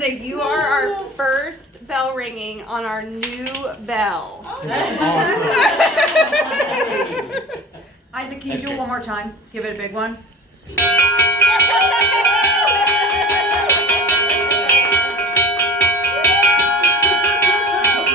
Isaac, you are our first bell ringing on our new bell. That's awesome. Isaac, can you do it one more time? Give it a big one.